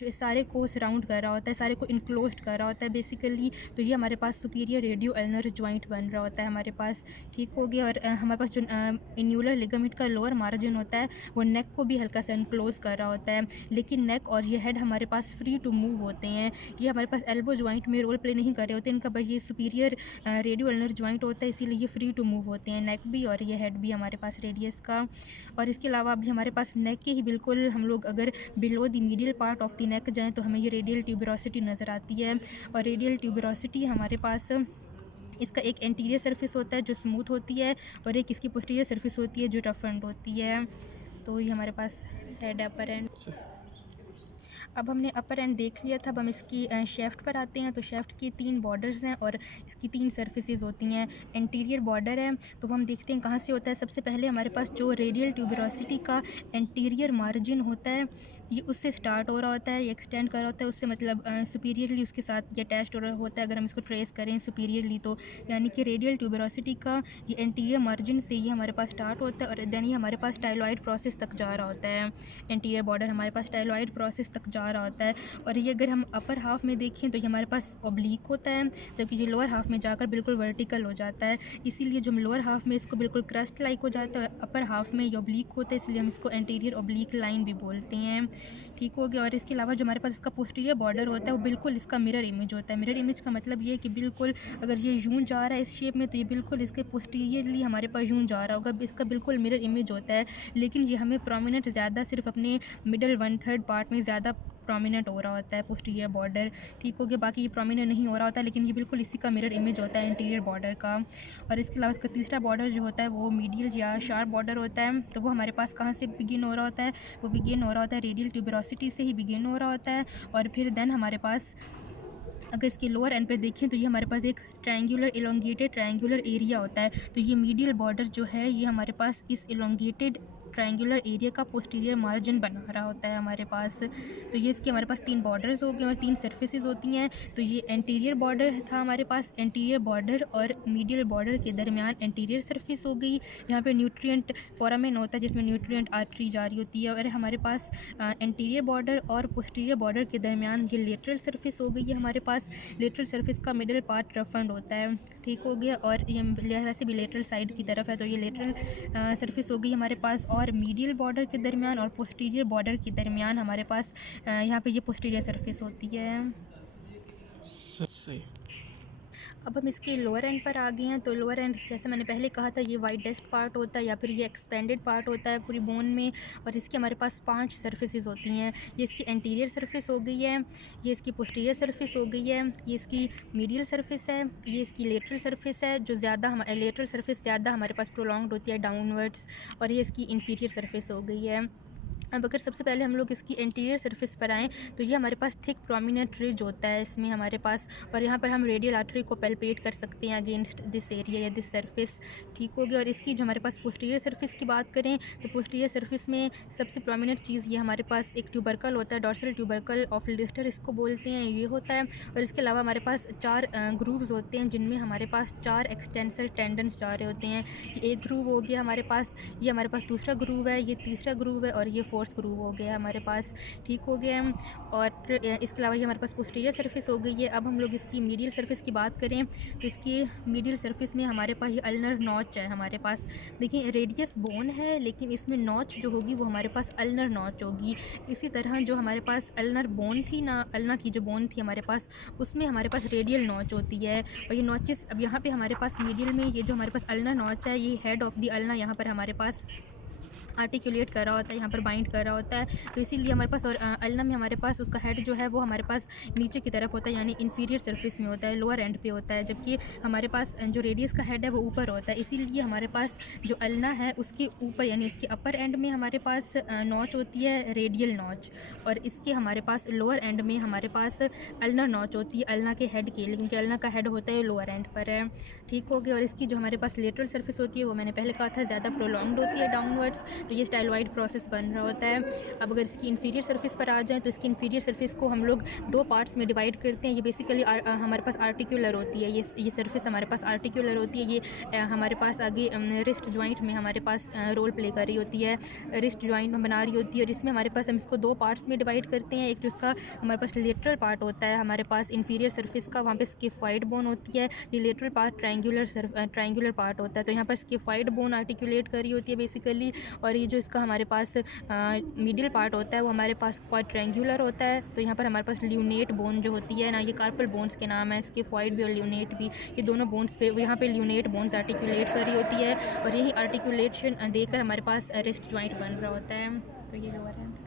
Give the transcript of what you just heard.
जो इस सारे को सराउंड कर रहा होता है, सारे को इनक्लोज्ड कर रहा होता है बेसिकली। तो ये हमारे पास सुपीरियर रेडियो अल्नर जॉइंट बन रहा होता है हमारे पास, ठीक हो गया। और हमारे पास जो इन्यूलर लिगामेंट का लोअर मार्जिन होता है वो नेक को भी हल्का सा इनक्लोज कर रहा होता है, लेकिन नेक और ये हेड हमारे पास फ्री टू मूव होते हैं। ये हमारे पास एल्बो जॉइंट में रोल प्ले नहीं कर रहे होते, इनका भाई ये सुपीरियर रेडियो अल्नर जॉइंट होता है, इसीलिए ये फ्री टू मूव होते हैं, नेक भी और ये हेड भी हमारे पास रेडियस का। और इसके अलावा अभी हमारे पास नेक के ही बिल्कुल हम लोग अगर below the medial part of the neck जाएँ तो हमें ये रेडियल ट्यूबरोसिटी नज़र आती है। और रेडियल ट्यूबरोसिटी हमारे पास इसका एक एंटीरियर सरफेस होता है जो स्मूथ होती है और एक इसकी पोस्टीरियर सरफेस होती है जो रफ एंड होती है। तो ये हमारे पास हेड अपर एंड। अब हमने अपर एंड देख लिया था, अब हम इसकी शेफ्ट पर आते हैं। तो शेफ्ट की 3 बॉर्डर्स हैं और इसकी 3 सरफेसेस होती हैं। एंटीरियर बॉर्डर है तो हम देखते हैं कहाँ से होता है। सबसे पहले हमारे पास जो रेडियल ट्यूबरोसिटी का एंटीरियर मार्जिन होता है ये उससे स्टार्ट हो रहा होता है, ये एक्सटेंड कर रहा होता है उससे, मतलब सुपीरियरली उसके साथ ये अटैच्ड हो रहा होता है। अगर हम इसको ट्रेस करें सुपीरियरली तो यानी कि रेडियल ट्यूबरोसिटी का ये एंटीरियर मार्जिन से ये हमारे पास स्टार्ट होता है और देन ये हमारे पास टाइलॉइड प्रोसेस तक जा रहा होता है। एंटीरियर बॉर्डर हमारे पास टाइलॉइड प्रोसेस तक जा रहा होता है। और ये अगर हम अपर हाफ में देखें तो ये हमारे पास ऑब्लिक होता है, जबकि ये लोअर हाफ में जाकर बिल्कुल वर्टिकल हो जाता है। इसीलिए जो लोअर हाफ में इसको बिल्कुल क्रस्ट लाइक हो जाता है, अपर हाफ में ये ऑब्लिक होता है, इसलिए हम इसको एंटीरियर ऑब्लिक लाइन भी बोलते हैं, ठीक हो गया। और इसके अलावा जो हमारे पास इसका पोस्टीरियर बॉर्डर होता है वो बिल्कुल इसका मिरर इमेज होता है। मिरर इमेज का मतलब ये है कि बिल्कुल अगर ये यूं जा रहा है इस शेप में तो ये बिल्कुल इसके पोस्टीरियरली हमारे पास यूं जा रहा होगा, इसका बिल्कुल मिरर इमेज होता है। लेकिन ये हमें प्रोमिनेंट ज़्यादा सिर्फ अपने मिडल 1/3 पार्ट में ज़्यादा प्रोमिनेंट हो रहा होता है पोस्टीरियर बॉर्डर, ठीक हो गया। बाकी ये प्रोमिनेंट नहीं हो रहा होता, लेकिन ये बिल्कुल इसी का मिरर इमेज होता है इंटीरियर बॉर्डर का। और इसके अलावा इसका तीसरा बॉर्डर जो होता है वो मीडियल या शार्प बॉर्डर होता है। तो वो हमारे पास कहाँ से बिगिन हो रहा होता है, वो बिगिन हो रहा होता है रेडियल ट्यूबरोसिटी से ही बिगिन हो रहा होता है। और फिर देन हमारे पास अगर इसके लोअर एंड पे देखें तो ये हमारे पास एक ट्रायंगुलर इलोंगेटेड ट्रायंगुलर एरिया होता है। तो ये मीडियल बॉर्डर जो है ये हमारे पास इस इलोंगेटेड ट्रायंगुलर एरिया का पोस्टीरियर मार्जिन बना रहा होता है हमारे पास। तो ये इसके हमारे पास 3 बॉर्डर्स हो गए और 3 सरफेसेस होती हैं। तो ये एंटीरियर बॉर्डर था हमारे पास, एंटीरियर बॉर्डर और मीडियल बॉर्डर के दरमियान एंटीरियर सरफेस हो गई। यहाँ पे न्यूट्रिएंट फोरामेन होता है जिसमें न्यूट्रिएंट आर्टरी जारी होती है। और हमारे पास एंटीरियर बॉर्डर और पोस्टीरियर बॉर्डर के दरमियान ये लेटरल सरफेस हो गई है हमारे पास। लेटरल सरफेस का मिडल पार्ट रफ एंड होता है, ठीक हो गया। और ये वैसे भी लेटरल साइड की तरफ है तो ये लेटरल सरफेस हो गई हमारे पास। और मीडियल बॉर्डर के दरमियान और पोस्टीरियर बॉर्डर के दरमियान हमारे पास यहाँ पे ये पोस्टीरियर सरफेस होती है। सही। अब हम इसके लोअर एंड पर आ गए हैं। तो लोअर एंड जैसे मैंने पहले कहा था ये वाइड डेस्क पार्ट होता है या फिर ये एक्सपेंडेड पार्ट होता है पूरी बोन में। और इसके हमारे पास 5 सरफेसेस होती हैं। ये इसकी एंटीरियर सरफेस हो गई है, ये इसकी पोस्टीरियर सरफेस हो गई है, ये इसकी मीडियल सरफेस है, ये इसकी लेटरल सरफेस है जो ज़्यादा लेटरल सरफेस ज़्यादा हमारे पास प्रोलॉन्ग्ड होती है डाउनवर्ड्स। और ये इसकी इन्फीरियर सरफेस हो गई है। अब अगर सबसे पहले हम लोग इसकी एंटीरियर सरफेस पर आएँ तो ये हमारे पास थिक प्रोमिनेंट रिज होता है इसमें हमारे पास। और यहाँ पर हम रेडियल आर्टरी को पैल्पेट कर सकते हैं अगेंस्ट दिस एरिया या दिस सरफेस, ठीक हो गया। और इसकी जो हमारे पास पोस्टीरियर सरफेस की बात करें तो पोस्टीरियर सरफेस में सबसे प्रोमिनेंट चीज़ ये हमारे पास एक ट्यूबरकल होता है, डॉर्सल ट्यूबरकल ऑफ लिस्टर इसको बोलते हैं, ये होता है। और इसके अलावा हमारे पास 4 ग्रूव्स होते हैं जिनमें हमारे पास 4 एक्सटेंसर टेंडन्स जा रहे होते हैं। ये एक ग्रूव हो गया हमारे पास, ये हमारे पास दूसरा ग्रूव है, ये तीसरा ग्रूव है और ये 4th ग्रूव हो गया हमारे पास, ठीक हो गया। और इसके अलावा ये हमारे पास पोस्टीरियर सरफेस हो गई है। अब हम लोग इसकी मीडियल सरफेस की बात करें तो इसकी मीडियल सरफेस में हमारे पास ये अल्नर नॉच है हमारे पास। देखिए रेडियस बोन है लेकिन इसमें नॉच जो होगी वो हमारे पास अल्नर नॉच होगी। इसी तरह जो हमारे पास अल्नर बोन थी ना, अल्ना की जो बोन थी हमारे पास उसमें हमारे पास रेडियल नॉच होती है। और ये नॉचेस अब यहाँ पे हमारे पास मीडियल में ये जो हमारे पास अल्नर नॉच है ये हेड ऑफ द अल्ना यहाँ पर हमारे पास आर्टिकुलेट कर रहा होता है, यहाँ पर बाइंड कर रहा होता है। तो इसीलिए हमारे पास और अल्ना में हमारे पास उसका हेड जो है वो हमारे पास नीचे की तरफ होता है यानी इन्फीरियर सरफेस में होता है, लोअर एंड पे होता है। जबकि हमारे पास जो रेडियस का हेड है वो ऊपर होता है। इसीलिए हमारे पास जो अल्ना है उसके ऊपर यानी उसके अपर एंड में हमारे पास नॉच होती है रेडियल नॉच। और इसके हमारे पास लोअर एंड में हमारे पास अल्नर नॉच होती है अल्ना के हेड के, लेकिन अल्ना का हेड होता है लोअर एंड पर है, ठीक हो गया। और इसकी जो हमारे पास लेटरल सरफेस होती है वो मैंने पहले कहा था ज़्यादा प्रोलॉन्ग्ड होती है डाउनवर्ड्स। तो ये स्टाइलॉइड प्रोसेस बन रहा होता है। अब अगर इसकी इन्फीरियर सरफेस पर आ जाएँ तो इसकी इन्फीरियर सरफेस को हम लोग 2 पार्ट्स में डिवाइड करते हैं। ये बेसिकली हमारे पास आर्टिकुलर होती है, ये सरफेस हमारे पास आर्टिकुलर होती है। ये हमारे पास आगे रिस्ट जॉइंट में हमारे पास रोल प्ले कर रही होती है, रिस्ट जॉइंट में बना रही होती है। और इसमें हमारे पास हम इसको 2 पार्ट्स में डिवाइड करते हैं। एक जो इसका हमारे पास लेटरल पार्ट होता है हमारे पास इन्फीरियर सरफेस का, वहाँ पे स्किफॉइड बोन होती है। ये लेटरल पार्ट ट्रायंगुलर पार्ट होता है। तो यहाँ पर स्किफॉइड बोन आर्टिकुलेट कर रही होती है बेसिकली। और ये जो इसका हमारे पास मिडिल पार्ट होता है वो हमारे पास क्वाड्रेंगुलर होता है। तो यहाँ पर हमारे पास ल्यूनेट बोन जो होती है ना, ये कार्पल बोन्स के नाम है, स्किफॉइड भी और ल्यूनेट भी। ये दोनों बोन्स पे यहाँ पे ल्यूनेट बोन्स आर्टिकुलेट कर रही होती है और यही आर्टिकुलेशन देकर हमारे पास रिस्ट जॉइंट बन रहा होता है। तो ये जो है